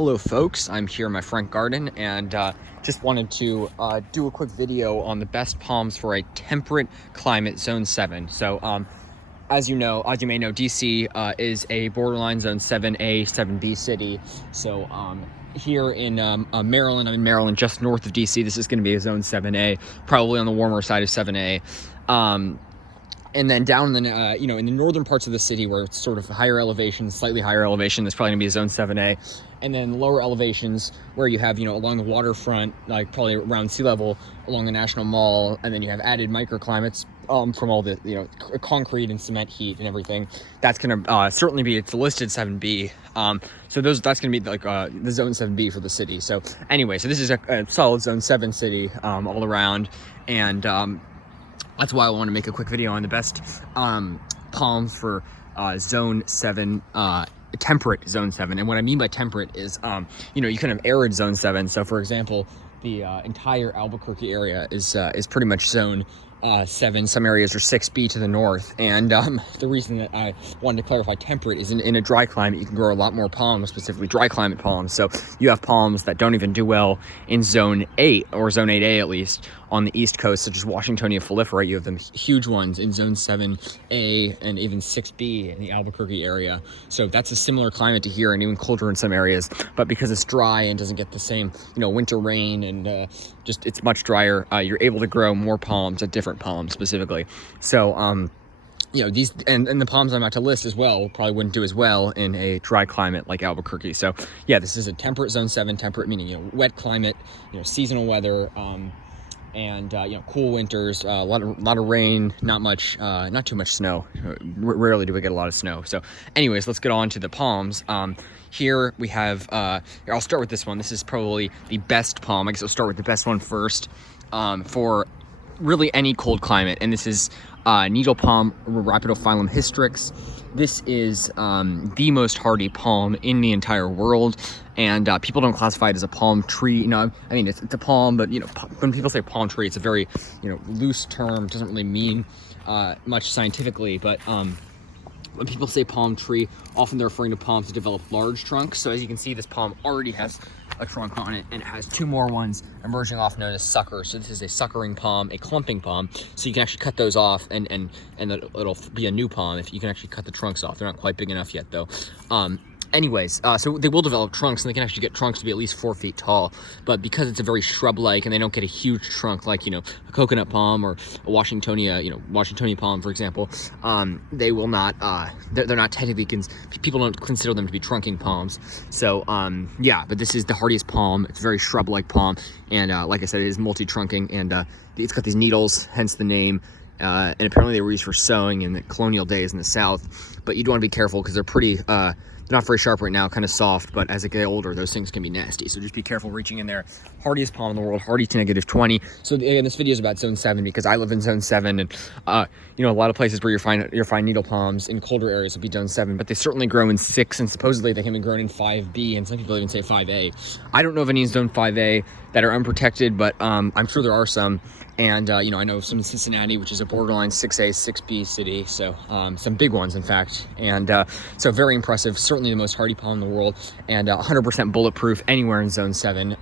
Hello folks, I'm here in my front garden and just wanted to do a quick video on the best palms for a temperate climate zone 7. So as you may know, DC is a borderline zone 7A, 7B city. So here in Maryland, I'm in Maryland, just north of DC. This is going to be a zone 7A, probably on the warmer side of 7A. And then down in the, in the northern parts of the city where it's sort of higher elevation, slightly higher elevation, that's probably gonna be a zone 7A. And then lower elevations where you have, along the waterfront, like probably around sea level, along the National Mall, and then you have added microclimates from all the, concrete and cement heat and everything. That's gonna certainly be, it's listed 7B. So that's gonna be like the zone 7B for the city. So anyway, so this is a solid zone 7 city all around. And that's why I want to make a quick video on the best palms for zone 7, temperate zone 7. And what I mean by temperate is, you can have arid zone 7. So for example, the entire Albuquerque area is pretty much zone 7. Some areas are 6B to the north. And the reason that I wanted to clarify temperate is in a dry climate, you can grow a lot more palms, specifically dry climate palms. So you have palms that don't even do well in zone 8 or zone 8A at least on the east coast, such as Washingtonia foliifera. You have them huge ones in zone 7A and even 6B in the Albuquerque area. So that's a similar climate to here and even colder in some areas. But because it's dry and doesn't get the same, winter rain and just it's much drier, you're able to grow more palms at different palms specifically. So these and the palms I'm about to list as well probably wouldn't do as well in a dry climate like Albuquerque. So yeah, this is a temperate zone 7. Temperate meaning wet climate, seasonal weather, and cool winters, a lot of rain, not too much snow. Rarely do we get a lot of snow. So anyways, let's get on to the palms. Here we have I'll start with this one. This is probably the best palm. I guess I'll start with the best one first for really any cold climate, and this is needle palm Rhapidophyllum hystrix. This is the most hardy palm in the entire world, and people don't classify it as a palm tree. It's a palm, but when people say palm tree, it's a very loose term. It doesn't really mean much scientifically, but when people say palm tree, often they're referring to palms that develop large trunks. So as you can see, this palm already has a trunk on it, and it has two more ones emerging off known as suckers. So this is a suckering palm, a clumping palm. So you can actually cut those off, and it'll be a new palm if you can actually cut the trunks off. They're not quite big enough yet though. So they will develop trunks, and they can actually get trunks to be at least 4 feet tall. But because it's a very shrub-like, and they don't get a huge trunk like a coconut palm or a Washingtonia palm, for example, they will not. They're not technically. People don't consider them to be trunking palms. So yeah, but this is the hardiest palm. It's a very shrub-like palm, and like I said, it is multi-trunking, and it's got these needles, hence the name. And apparently they were used for sewing in the colonial days in the South. But you'd want to be careful because they're pretty. They're not very sharp right now, kind of soft, but as they get older, those things can be nasty. So just be careful reaching in there. Hardiest palm in the world, hardy to -20. So again, this video is about zone 7 because I live in zone 7, and a lot of places where you find needle palms in colder areas will be zone 7, but they certainly grow in 6, and supposedly they can be grown in 5B, and some people even say 5A. I don't know of any in zone 5A that are unprotected, but I'm sure there are some. And, I know of some in Cincinnati, which is a borderline 6A, 6B city. So some big ones, in fact. And so very impressive. Certainly the most hardy palm in the world, and 100% bulletproof anywhere in zone 7.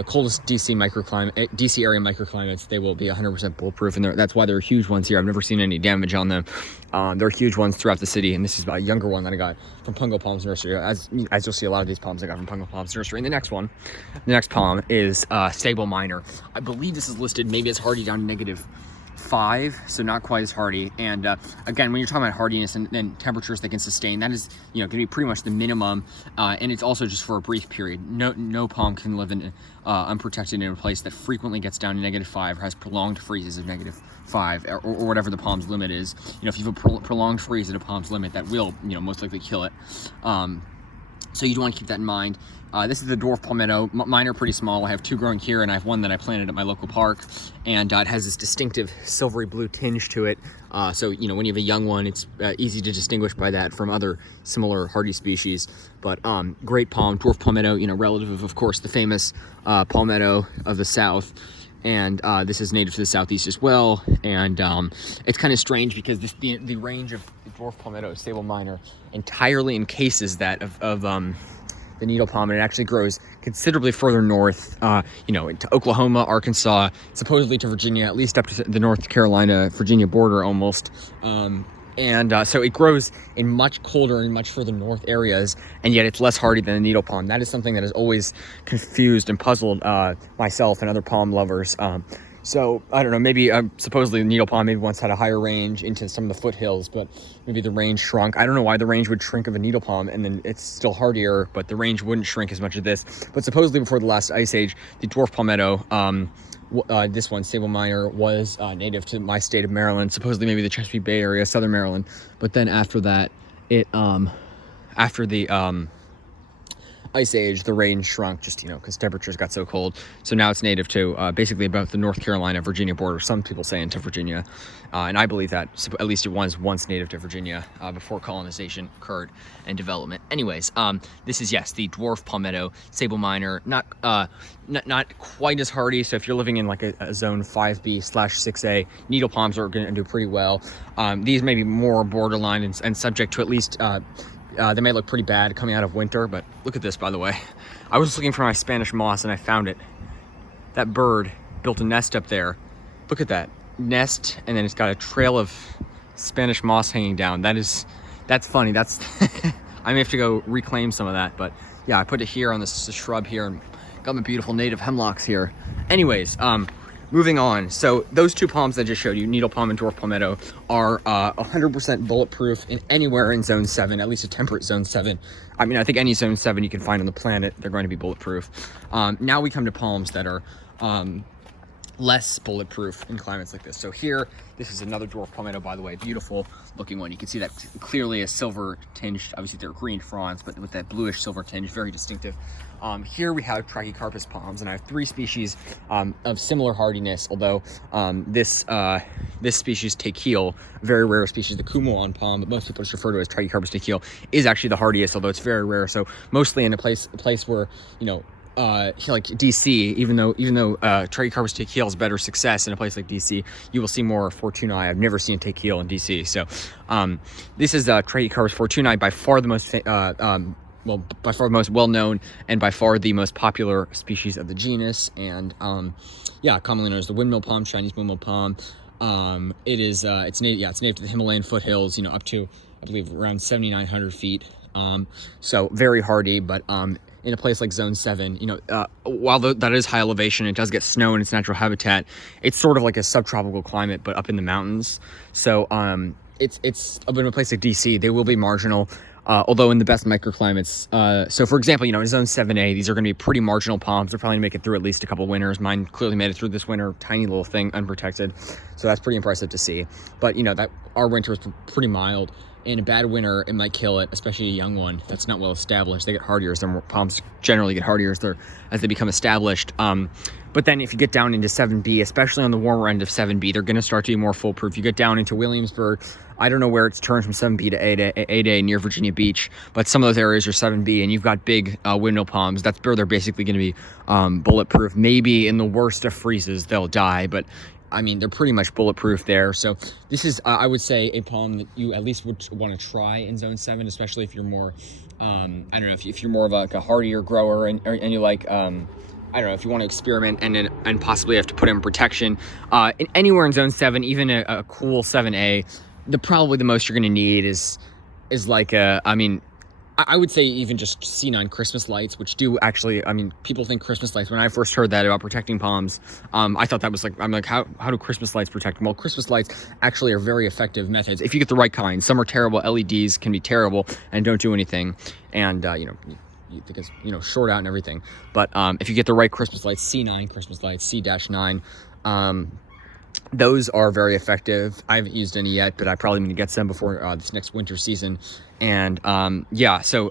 The coldest DC area microclimates, they will be 100% bulletproof. And that's why they're huge ones here. I've never seen any damage on them. They're huge ones throughout the city. And this is a younger one that I got from Pungo Palms Nursery. As you'll see, a lot of these palms I got from Pungo Palms Nursery. And the next palm is Stable Minor. I believe this is listed maybe as hardy down to -5, so not quite as hardy. And again, when you're talking about hardiness and temperatures they can sustain, that is going to be pretty much the minimum, and it's also just for a brief period. No palm can live in unprotected in a place that frequently gets down to -5 or has prolonged freezes of -5 or whatever the palm's limit is. If you have a prolonged freeze at a palm's limit, that will most likely kill it. So you do want to keep that in mind. This is the Dwarf Palmetto. Mine are pretty small. I have 2 growing here, and I have one that I planted at my local park. And it has this distinctive silvery blue tinge to it. So, when you have a young one, it's easy to distinguish by that from other similar hardy species. But great palm, Dwarf Palmetto, relative of course, the famous Palmetto of the South. And this is native to the Southeast as well. And it's kind of strange because the range of the Dwarf Palmetto Stable Minor entirely encases that of the needle palm, and it actually grows considerably further north, you know, into Oklahoma, Arkansas, supposedly to Virginia, at least up to the North Carolina, Virginia border almost. So it grows in much colder and much further north areas, and yet it's less hardy than the needle palm. That is something that has always confused and puzzled myself and other palm lovers. So I don't know, maybe supposedly the needle palm maybe once had a higher range into some of the foothills, but maybe the range shrunk. I don't know why the range would shrink of a needle palm, and then it's still hardier, but the range wouldn't shrink as much as this. But supposedly before the last ice age, the dwarf palmetto, this one, Sable Minor, was native to my state of Maryland, supposedly maybe the Chesapeake Bay area, southern Maryland. But then after that, it after the ice age, the range shrunk, just, you know, because temperatures got so cold. So now it's native to basically about the North Carolina, Virginia border. Some people say into Virginia, and I believe that at least it was once native to Virginia before colonization occurred and development. Anyways, this is, yes, the dwarf palmetto, Sable Minor, not quite as hardy. So if you're living in like a zone 5B/6A, needle palms are going to do pretty well. These may be more borderline and subject to at least they may look pretty bad coming out of winter, but look at this, by the way. I was looking for my Spanish moss and I found it. That bird built a nest up there. Look at that nest, and then it's got a trail of Spanish moss hanging down. That's funny. That's I may have to go reclaim some of that, but yeah, I put it here on this shrub here and got my beautiful native hemlocks here. Anyways, moving on. So those two palms I just showed you, needle palm and dwarf palmetto, are 100% bulletproof in anywhere in zone 7, at least a temperate zone 7. I mean, I think any zone 7 you can find on the planet, they're going to be bulletproof. Now we come to palms that are less bulletproof in climates like this. So here, this is another dwarf palmetto, by the way, beautiful looking one. You can see that clearly a silver tinge. Obviously they're green fronds, but with that bluish silver tinge, very distinctive. Here we have Tragicarpus palms, and I have 3 species of similar hardiness, although this species, Tequil, very rare species, the Kumawan palm, but most people just refer to it as Tragicarpus Tequil, is actually the hardiest, although it's very rare. So mostly in a place where, you know, like DC, even though Tragicarpus Tequil is better success in a place like DC, you will see more Fortunae. I've never seen Tequil in DC. So this is Tragicarpus Fortunae, by far the most by far the most well-known and by far the most popular species of the genus, and yeah, commonly known as the windmill palm, Chinese windmill palm. It's native to the Himalayan foothills, you know, up to, I believe, around 7,900 feet. So very hardy, but in a place like zone 7, you know, while that is high elevation, it does get snow in its natural habitat. It's sort of like a subtropical climate, but up in the mountains. So it's up in a place like DC, they will be marginal. Although in the best microclimates, so for example, you know, in zone 7A, these are going to be pretty marginal palms. They're probably going to make it through at least a couple winters. Mine clearly made it through this winter, tiny little thing, unprotected. So that's pretty impressive to see. But, you know, that our winter was pretty mild. In a bad winter, it might kill it, especially a young one that's not well established. They get hardier. Their palms generally get hardier as they become established. But then if you get down into 7B, especially on the warmer end of 7B, they're going to start to be more foolproof. You get down into Williamsburg, I don't know where it's turned from 7B to 8A near Virginia Beach, but some of those areas are 7B, and you've got big windmill palms. That's where they're basically going to be bulletproof. Maybe in the worst of freezes, they'll die, but I mean, they're pretty much bulletproof there. So this is, I would say, a palm that you at least would want to try in zone 7, especially if you're more, I don't know, if you're more of a hardier grower and you like, I don't know, if you want to experiment and possibly have to put in protection. Anywhere in zone 7, even a cool 7A, probably the most you're going to need is like I would say even just C9 Christmas lights, which do actually, I mean, people think Christmas lights. When I first heard that about protecting palms, I thought that was like, I'm like, how do Christmas lights protect them? Well, Christmas lights actually are very effective methods if you get the right kind. Some are terrible. LEDs can be terrible and don't do anything. And, you know, because, you know, short out and everything. But if you get the right Christmas lights, C9 Christmas lights, C-9, those are very effective. I haven't used any yet, but I probably going to get some before this next winter season. And yeah, so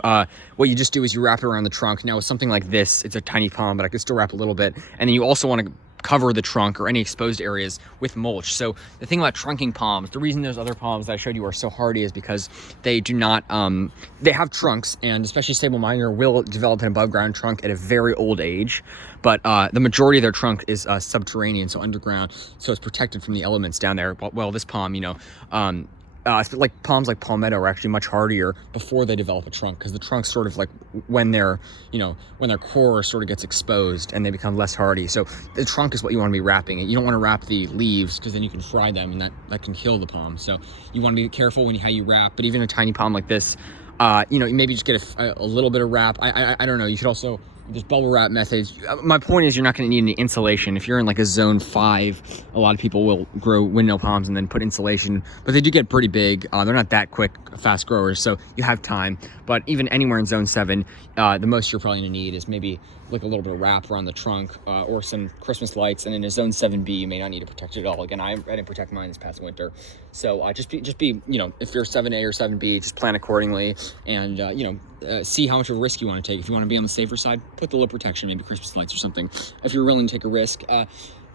what you just do is you wrap it around the trunk. Now with something like this, it's a tiny palm, but I could still wrap a little bit. And then you also want to cover the trunk or any exposed areas with mulch. So the thing about trunking palms, the reason those other palms that I showed you are so hardy is because they do not, they have trunks, and especially Sable Minor will develop an above ground trunk at a very old age. But the majority of their trunk is subterranean, so underground, so it's protected from the elements down there. Well, this palm, you know, like palms like Palmetto are actually much hardier before they develop a trunk, because the trunk's sort of like when their core sort of gets exposed and they become less hardy. So the trunk is what you want to be wrapping. You don't want to wrap the leaves, because then you can fry them and that can kill the palm. So you want to be careful how you wrap. But even a tiny palm like this, maybe just get a little bit of wrap. I don't know. You could also, there's bubble wrap methods. My point is, you're not going to need any insulation. If you're in like a zone 5, a lot of people will grow windmill palms and then put insulation, but they do get pretty big. They're not that quick, fast growers, so you have time. But even anywhere in zone 7, the most you're probably going to need is maybe like a little bit of wrap around the trunk, or some Christmas lights. And in a zone 7B, you may not need to protect it at all. Again, I didn't protect mine this past winter. So just be if you're 7A or 7B, just plan accordingly, and see how much of a risk you want to take. If you want to be on the safer side, put the little protection, maybe Christmas lights or something. If you're willing to take a risk,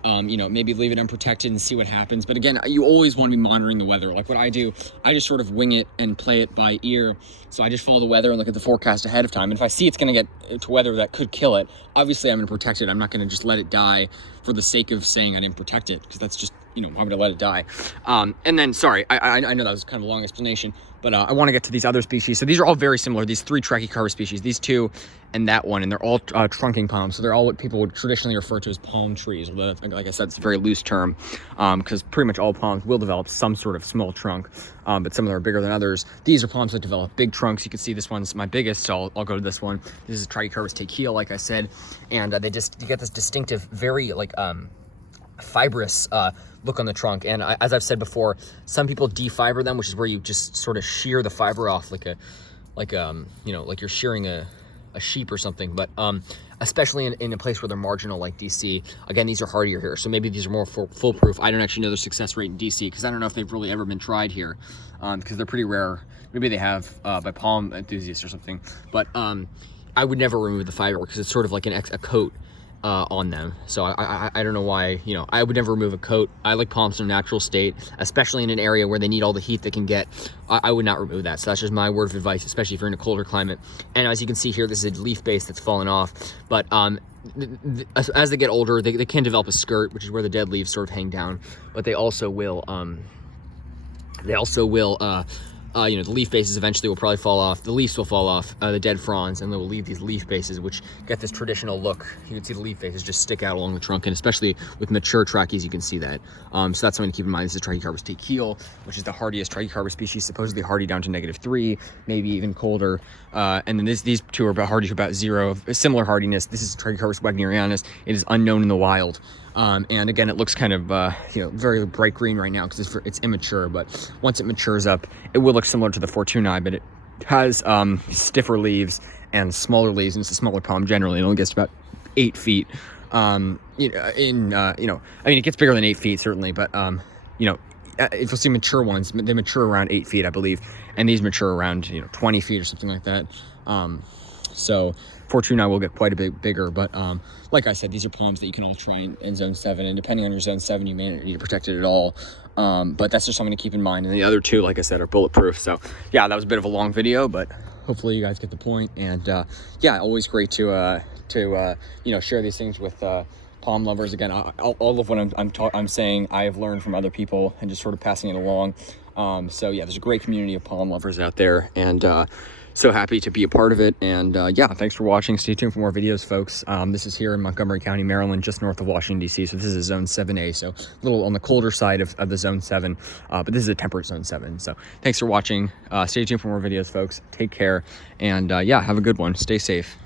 maybe leave it unprotected and see what happens. But again, you always want to be monitoring the weather. Like what I do, I just sort of wing it and play it by ear. So I just follow the weather and look at the forecast ahead of time. And if I see it's going to get to weather that could kill it, obviously I'm going to protect it. I'm not going to just let it die for the sake of saying I didn't protect it, because that's just, why would I let it die? And then, sorry, I know that was kind of a long explanation, but I want to get to these other species. So these are all very similar, these 3 Tragicarpus species, these 2 and that one, and they're all trunking palms. So they're all what people would traditionally refer to as palm trees, although, like I said, it's a very loose term, because pretty much all palms will develop some sort of small trunk, but some of them are bigger than others. These are palms that develop big trunks. You can see this one's my biggest, so I'll go to this one. This is Tragicarpus Palms, like I said, and you get this distinctive, very fibrous look on the trunk. And as I've said before, some people defiber them, which is where you just sort of shear the fiber off like you're shearing a sheep or something. But especially in a place where they're marginal like DC, again, these are hardier here, so maybe these are more foolproof. I don't actually know their success rate in DC, because I don't know if they've really ever been tried here, because they're pretty rare. Maybe they have by palm enthusiasts or something, but I would never remove the fiber, because it's sort of like a coat on them. So I don't know why, I would never remove a coat. I like palms in a natural state, especially in an area where they need all the heat they can get. I would not remove that. So that's just my word of advice, especially if you're in a colder climate. And as you can see here, this is a leaf base that's fallen off, but as they get older, they can develop a skirt, which is where the dead leaves sort of hang down, but they also will the leaf bases eventually will probably fall off. The leaves will fall off, the dead fronds, and they will leave these leaf bases, which get this traditional look. You can see the leaf bases just stick out along the trunk, and especially with mature trachys, you can see that. So that's something to keep in mind. This is Tragicarpus Palms, which is the hardiest Tragicarpus species, supposedly hardy down to -3, maybe even colder. And then these 2 are about hardy to about 0, similar hardiness. This is Tragicarpus Urianas. It is unknown in the wild. And again, it looks kind of very bright green right now because it's immature, but once it matures up, it will look similar to the Fortunae, but it has stiffer leaves and smaller leaves, and it's a smaller palm generally. It only gets to about 8 feet. It gets bigger than 8 feet certainly, but if you'll see mature ones, they mature around 8 feet, I believe, and these mature around 20 feet or something like that. So Fortunae will get quite a bit bigger, but like I said, these are palms that you can all try in zone 7, and depending on your zone 7, you may not need to protect it at all. But that's just something to keep in mind. And the other 2, like I said, are bulletproof. So yeah, that was a bit of a long video, but hopefully you guys get the point. And yeah, always great to share these things with palm lovers. Again, all of what I'm saying, I have learned from other people and just sort of passing it along. So yeah, there's a great community of palm lovers out there, and so happy to be a part of it. And yeah, thanks for watching. Stay tuned for more videos, folks. This is here in Montgomery County, Maryland, just north of Washington, D.C. So this is a zone 7A, so a little on the colder side of the zone 7, but this is a temperate zone 7. So thanks for watching. Stay tuned for more videos, folks. Take care, and yeah, have a good one. Stay safe.